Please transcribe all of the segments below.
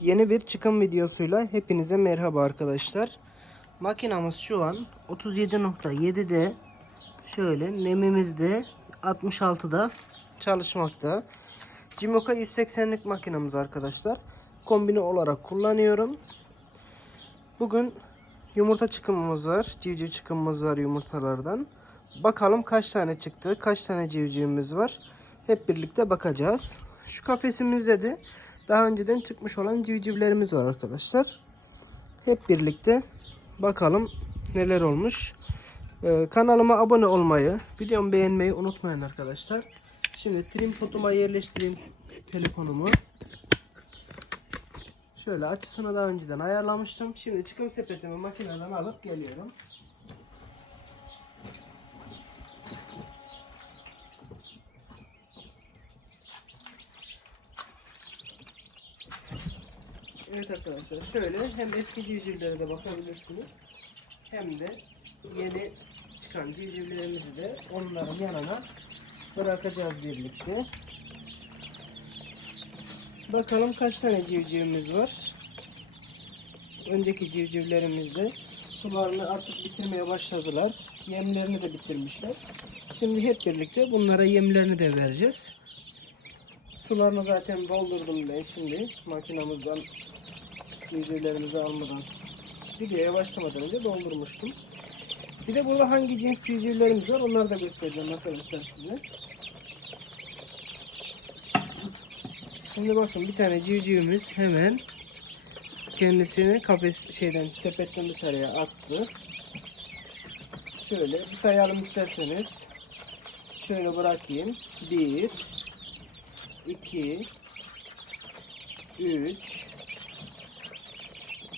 Yeni bir çıkım videosuyla hepinize merhaba arkadaşlar. Makinamız şu an 37.7'de şöyle nemimizde 66'da çalışmakta. Cimoka 180'lik makinamız arkadaşlar. Kombine olarak kullanıyorum. Bugün yumurta çıkımımız var. Civciv çıkımımız var yumurtalardan. Bakalım kaç tane çıktı, kaç tane civcivimiz var. Hep birlikte bakacağız. Şu kafesimizde de daha önceden çıkmış olan civcivlerimiz var arkadaşlar. Hep birlikte bakalım neler olmuş. Ee, kanalıma abone olmayı, videomu beğenmeyi unutmayın arkadaşlar. Şimdi tripoduma yerleştireyim telefonumu. Şöyle açısını daha önceden ayarlamıştım. Şimdi çıkım sepetimi makineden alıp geliyorum. Evet arkadaşlar şöyle hem eski civcivlere de bakabilirsiniz. Hem de yeni çıkan civcivlerimizi de onların yanına bırakacağız birlikte. Bakalım kaç tane civcivimiz var. Önceki civcivlerimizde sularını artık bitirmeye başladılar. Yemlerini de bitirmişler. Şimdi hep birlikte bunlara yemlerini de vereceğiz. Sularını zaten doldurdum ben şimdi makinamızdan civcivlerimizi almadan videoya başlamadan önce doldurmuştum. Bir de burada hangi cins civcivlerimiz var onları da göstereceğim arkadaşlar size. Şimdi bakın bir tane civcivimiz hemen kendisini kafes şeyden sepetten dışarıya attı. Şöyle bir sayalım isterseniz. Şöyle bırakayım. 1 2 3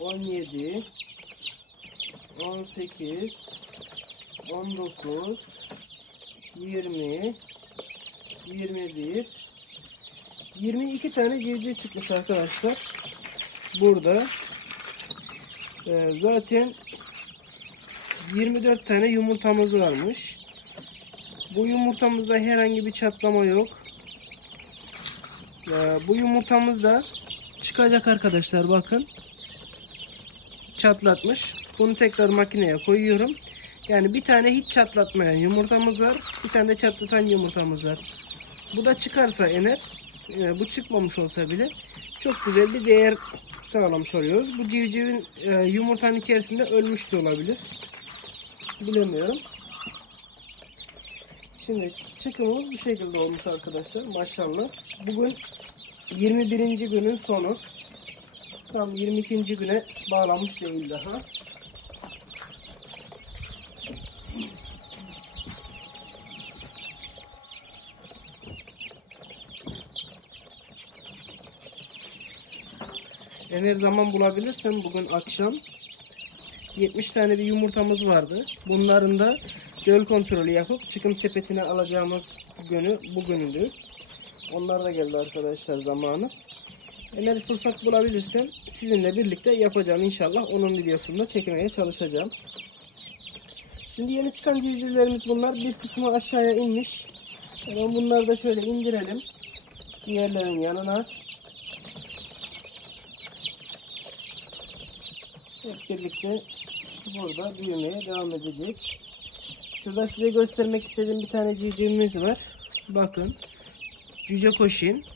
17 18 19 20 21 22 tane civciv çıkmış arkadaşlar. Burada Ee, zaten 24 tane yumurtamız varmış. Bu yumurtamızda herhangi bir çatlama yok. Ee, bu yumurtamız da çıkacak arkadaşlar bakın. Çatlatmış. Bunu tekrar makineye koyuyorum. Yani bir tane hiç çatlatmayan yumurtamız var. Bir tane de çatlatan yumurtamız var. Bu da çıkarsa ener. e, bu çıkmamış olsa bile çok güzel bir değer sağlamış oluyoruz. Bu civcivin e, yumurtanın içerisinde ölmüş de olabilir. Bilemiyorum. Şimdi çıkımımız bu şekilde olmuş arkadaşlar. Maşallah. Bugün 21. günün sonu. Tam 22. güne bağlanmış değil daha. Eğer zaman bulabilirsem bugün akşam 70 tane bir yumurtamız vardı. Bunların da göl kontrolü yapıp çıkım sepetine alacağımız günü bugünüydü. Onlar da geldi arkadaşlar zamanı. Eğer fırsat bulabilirsem sizinle birlikte yapacağım inşallah. Onun videosunu da çekmeye çalışacağım. Şimdi yeni çıkan civcivlerimiz bunlar. Bir kısmı aşağıya inmiş. Hemen bunları da şöyle indirelim. Diğerlerinin yanına. Hep birlikte burada büyümeye devam edecek. Şurada size göstermek istediğim bir tane civcivimiz var. Bakın. Cüce koşin.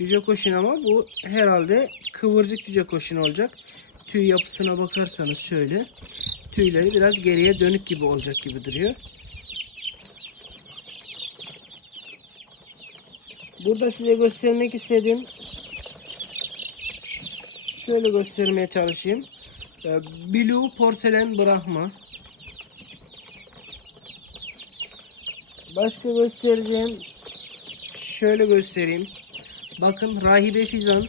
Cüce koşin ama bu herhalde kıvırcık cüce koşin olacak. Tüy yapısına bakarsanız şöyle. Tüyleri biraz geriye dönük gibi olacak gibi duruyor. Burada size göstermek istediğim şöyle göstermeye çalışayım. Ee, Blue porselen Brahma. Başka göstereceğim. Şöyle göstereyim. Bakın rahibe fizan.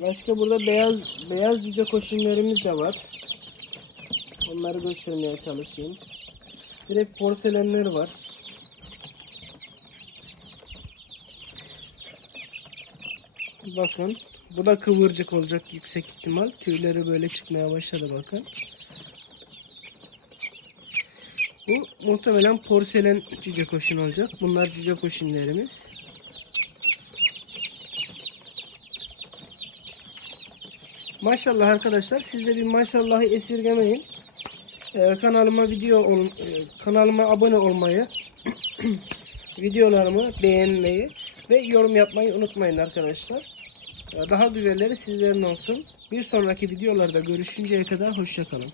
Başka burada beyaz beyaz cüce koşunlarımız da var. Onları göstermeye çalışayım. Direkt porselenler var. Bakın. Bu da kıvırcık olacak yüksek ihtimal. Tüyleri böyle çıkmaya başladı bakın. Bu muhtemelen porselen cüce koşun olacak. Bunlar cüce koşunlarımız. Maşallah arkadaşlar siz de bir maşallahı esirgemeyin. Ee, kanalıma video ol, e, kanalıma abone olmayı, videolarımı beğenmeyi ve yorum yapmayı unutmayın arkadaşlar. Ee, Daha güzelleri sizlerin olsun. Bir sonraki videolarda görüşünceye kadar hoşçakalın.